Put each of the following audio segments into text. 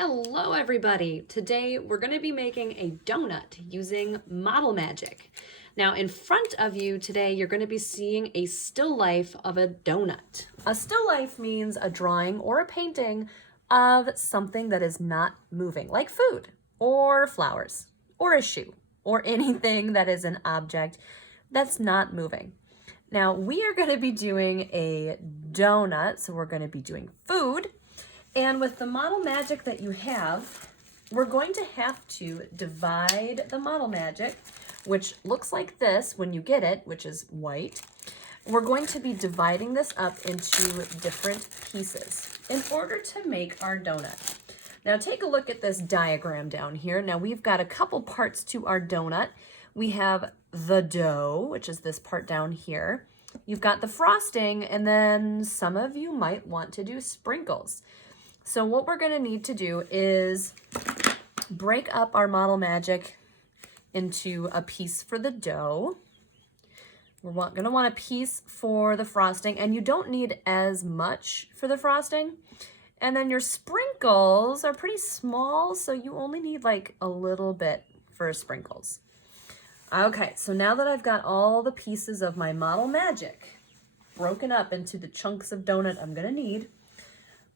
Hello everybody! Today we're going to be making a donut using Model Magic. Now in front of you today you're going to be seeing a still life of a donut. A still life means a drawing or a painting of something that is not moving, like food or flowers or a shoe or anything that is an object that's not moving. Now we are going to be doing a donut, so we're going to be doing food. And with the Model Magic that you have, we're going to have to divide the Model Magic, which looks like this when you get it, which is white. We're going to be dividing this up into different pieces in order to make our donut. Now take a look at this diagram down here. Now we've got a couple parts to our donut. We have the dough, which is this part down here. You've got the frosting, and then some of you might want to do sprinkles. So what we're going to need to do is break up our Model Magic into a piece for the dough. We're going to want a piece for the frosting, and you don't need as much for the frosting. And then your sprinkles are pretty small, so you only need like a little bit for sprinkles. Okay, so now that I've got all the pieces of my Model Magic broken up into the chunks of donut I'm going to need,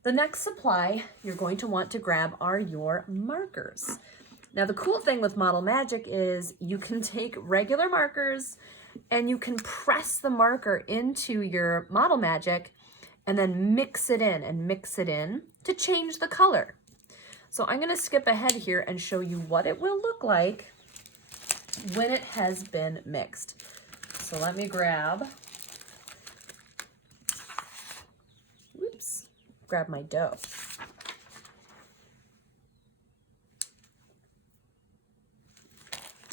the next supply you're going to want to grab are your markers. Now the cool thing with Model Magic is you can take regular markers and you can press the marker into your Model Magic and then mix it in to change the color. So I'm going to skip ahead here and show you what it will look like when it has been mixed. So let me grab my dough.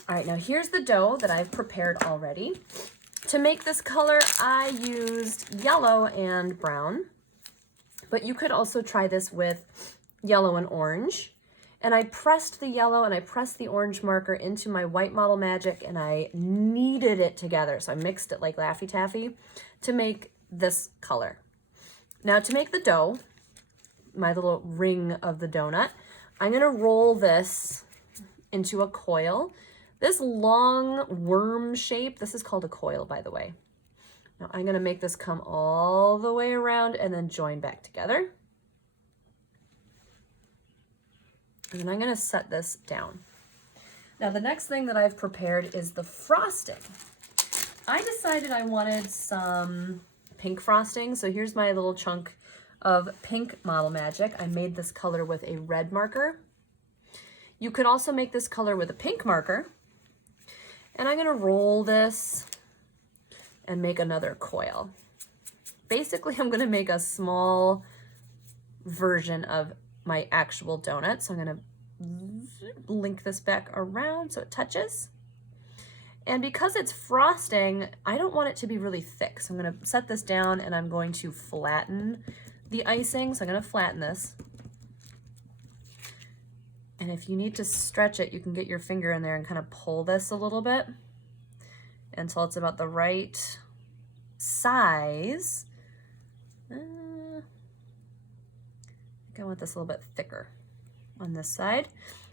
All right, now here's the dough that I've prepared already. To make this color, I used yellow and brown, but you could also try this with yellow and orange. And I pressed the yellow and I pressed the orange marker into my white Model Magic, and I kneaded it together. So I mixed it like Laffy Taffy to make this color. Now to make the dough, my little ring of the donut, I'm going to roll this into a coil. This long worm shape, this is called a coil, by the way. Now I'm going to make this come all the way around and then join back together. And then I'm going to set this down. Now the next thing that I've prepared is the frosting. I decided I wanted some pink frosting, so here's my little chunk of pink Model Magic. I made this color with a red marker. You could also make this color with a pink marker. And I'm going to roll this and make another coil. Basically, I'm going to make a small version of my actual donut. So I'm going to link this back around so it touches. And because it's frosting, I don't want it to be really thick. So I'm going to set this down and I'm going to flatten the icing. So I'm going to flatten this. And if you need to stretch it, you can get your finger in there and kind of pull this a little bit until it's about the right size. I think I want this a little bit thicker on this side.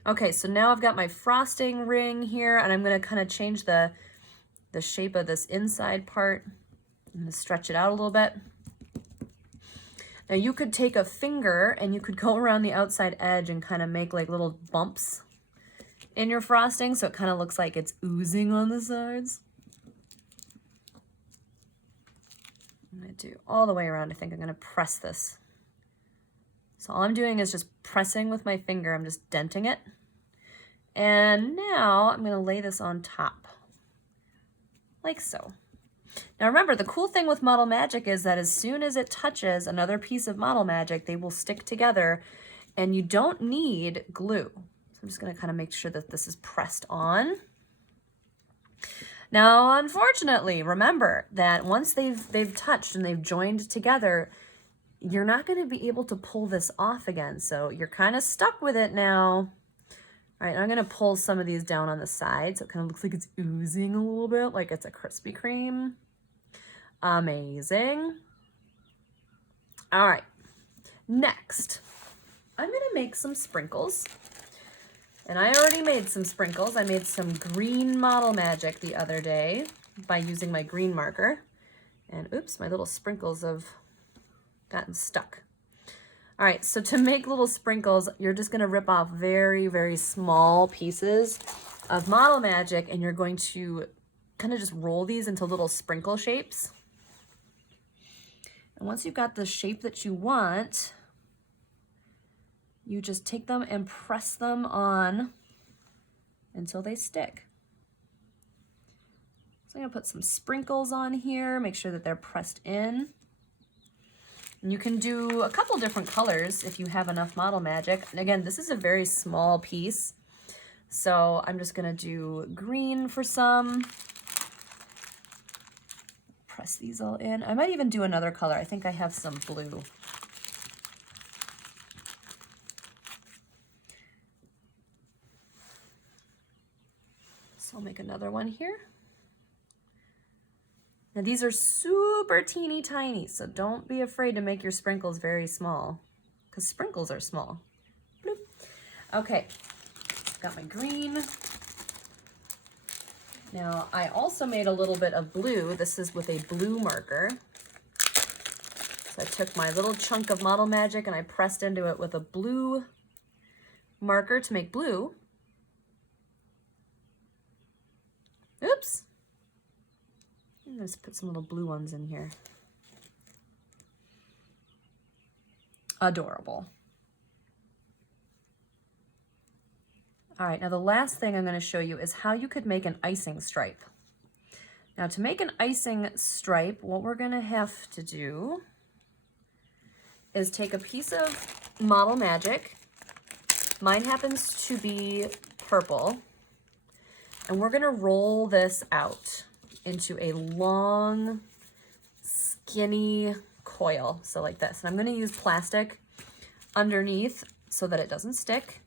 Okay, so now I've got my frosting ring here, and I'm going to kind of change the shape of this inside part. I'm going to stretch it out a little bit. Now you could take a finger and you could go around the outside edge and kind of make like little bumps in your frosting so it kind of looks like it's oozing on the sides. I'm going to do all the way around. I think I'm going to press this. So all I'm doing is just pressing with my finger. I'm just denting it. And now I'm going to lay this on top like so. Now remember, the cool thing with Model Magic is that as soon as it touches another piece of Model Magic, they will stick together and you don't need glue. So I'm just going to kind of make sure that this is pressed on. Now, unfortunately, remember that once they've touched and they've joined together, you're not going to be able to pull this off again. So you're kind of stuck with it now. All right, I'm going to pull some of these down on the side so it kind of looks like it's oozing a little bit, like it's a Krispy Kreme. Amazing. All right, next, I'm gonna make some sprinkles. And I already made some sprinkles. I made some green Model Magic the other day by using my green marker. And oops, my little sprinkles have gotten stuck. All right, so to make little sprinkles, you're just gonna rip off very, very small pieces of Model Magic, and you're going to kind of just roll these into little sprinkle shapes. And once you've got the shape that you want, you just take them and press them on until they stick. So I'm gonna put some sprinkles on here, make sure that they're pressed in. And you can do a couple different colors if you have enough Model Magic. And again, this is a very small piece, so I'm just gonna do green for some. Press these all in. I might even do another color. I think I have some blue. So I'll make another one here. Now these are super teeny tiny, so don't be afraid to make your sprinkles very small, because sprinkles are small. Bloop. Okay, got my green. Now I also made a little bit of blue. This is with a blue marker. So I took my little chunk of Model Magic and I pressed into it with a blue marker to make blue. Oops. Let's put some little blue ones in here. Adorable. All right, now the last thing I'm going to show you is how you could make an icing stripe. Now to make an icing stripe, what we're going to have to do is take a piece of Model Magic. Mine happens to be purple. And we're going to roll this out into a long, skinny coil. So like this. And I'm going to use plastic underneath so that it doesn't stick.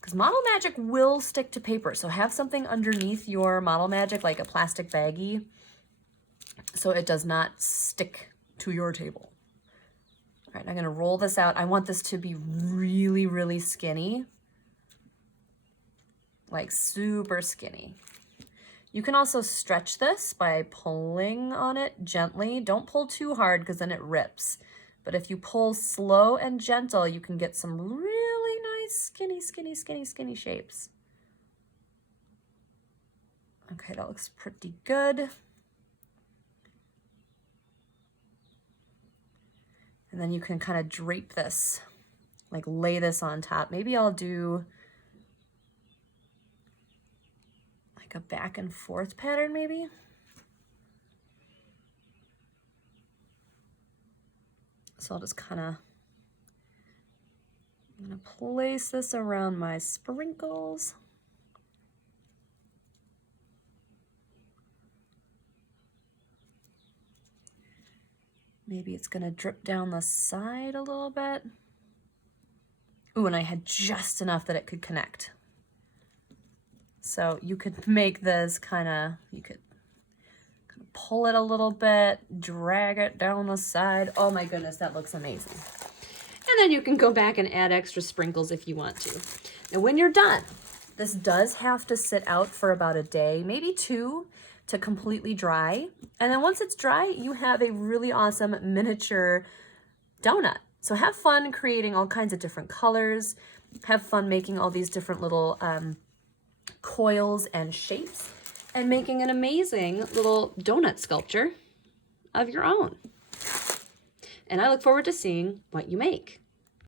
Because Model Magic will stick to paper. So have something underneath your Model Magic, like a plastic baggie, so it does not stick to your table. All right, I'm going to roll this out. I want this to be really, really skinny. Like super skinny. You can also stretch this by pulling on it gently. Don't pull too hard because then it rips. But if you pull slow and gentle, you can get some really nice skinny, skinny, skinny, skinny shapes. Okay, that looks pretty good. And then you can kind of drape this, like lay this on top. Maybe I'll do like a back and forth pattern maybe. So I'll just kind of, I'm going to place this around my sprinkles. Maybe it's going to drip down the side a little bit. Ooh, and I had just enough that it could connect. So you could make this you could pull it a little bit, drag it down the side. Oh my goodness, that looks amazing. And then you can go back and add extra sprinkles if you want to. Now when you're done, this does have to sit out for about a day, maybe 2, to completely dry. And then once it's dry, you have a really awesome miniature donut. So have fun creating all kinds of different colors. Have fun making all these different little coils and shapes, and making an amazing little donut sculpture of your own. And I look forward to seeing what you make.